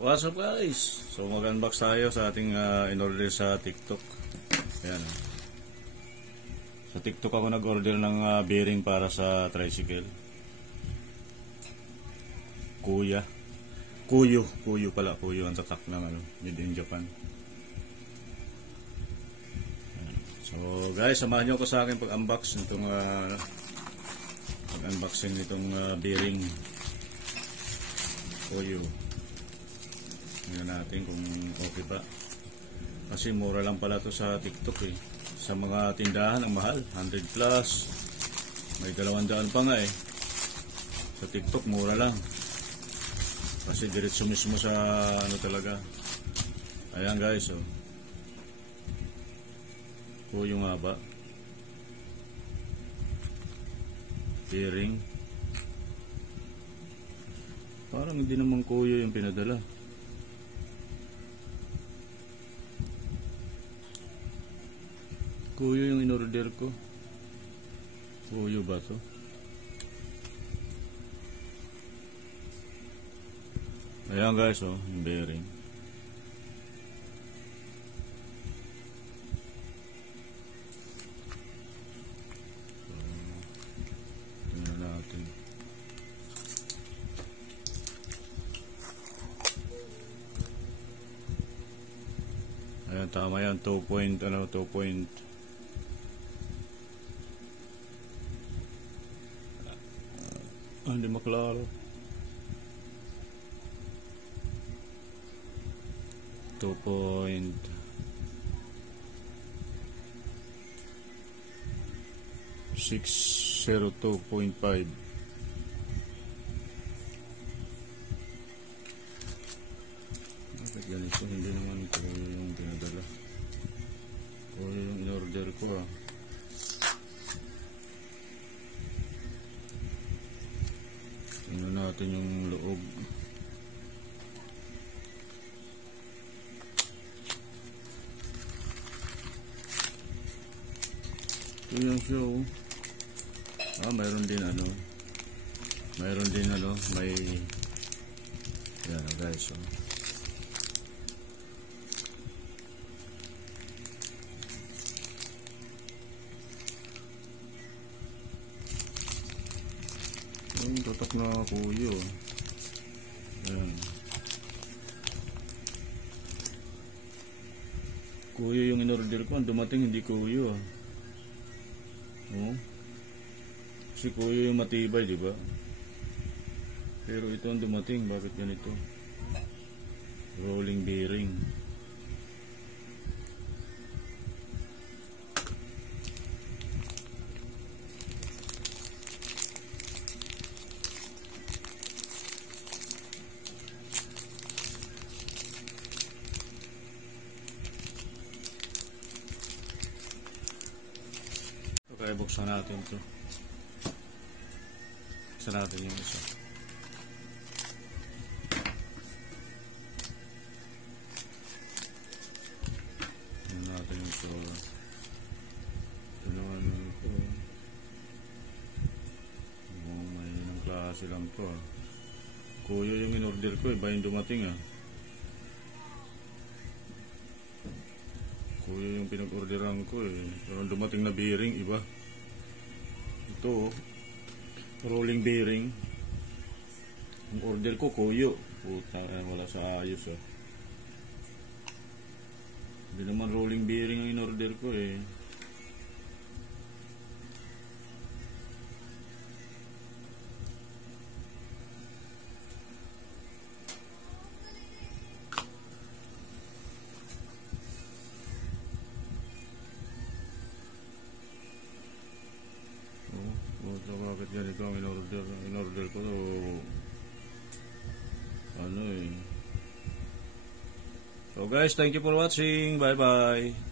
What's up guys? So mag-unbox tayo sa ating in-order sa TikTok. Ayan. Sa TikTok ako nag-order ng bearing para sa tricycle. Kuyo pala. Kuyo ang tatak ng made in Japan. Ayan. So guys, samahan nyo ako sa akin pag-unbox nitong pag-unboxing nitong bearing Kuyo. Tingnan natin kung okay pa. Kasi mura lang pala to sa TikTok eh. Sa mga tindahan ang mahal, 100 plus. May 200 pa nga eh. Sa TikTok mura lang. Kasi diretso mismo sa ano talaga. Ayan guys oh. Kuyo nga ba? Bearing. Parang hindi naman kuyo yung pinadala. Kuyo yung in-order ko. Kuyo ba to? Ayan guys oh, yung bearing. Tingnan natin. Ayan, tama yan. 2 point. Hindi maklaro. 2.602.5. Bakit ganito? Hindi naman ito yung pinadala. O yung in-order ko ah. Tingnan natin yung loob. Ito yung show. Mayroon din may yan guys oh. Yung tatak na kuyo. Ayan. Kuyo yung in-order ko. Ang dumating hindi kuyo. Oh. Kasi kuyo yung matibay, di ba? Pero ito ang dumating. Bakit ganito? Rolling bearing. Okay, buksan natin ito. Buksan natin yung isa. Tignan natin ito. Ito naman ito. May ng klase lang ito. Kuyo yung in-order ko. Iba yung dumating ah. Kuyo yung pinag-orderan ko eh. Pero dumating na bearing, iba. Ito, rolling bearing. Ang order ko, kuyo. Puta, wala sa ayos ah. Hindi naman rolling bearing ang in-order ko eh. Bakit ganito ang in-order ko to, ano eh. So guys, thank you for watching. Bye bye.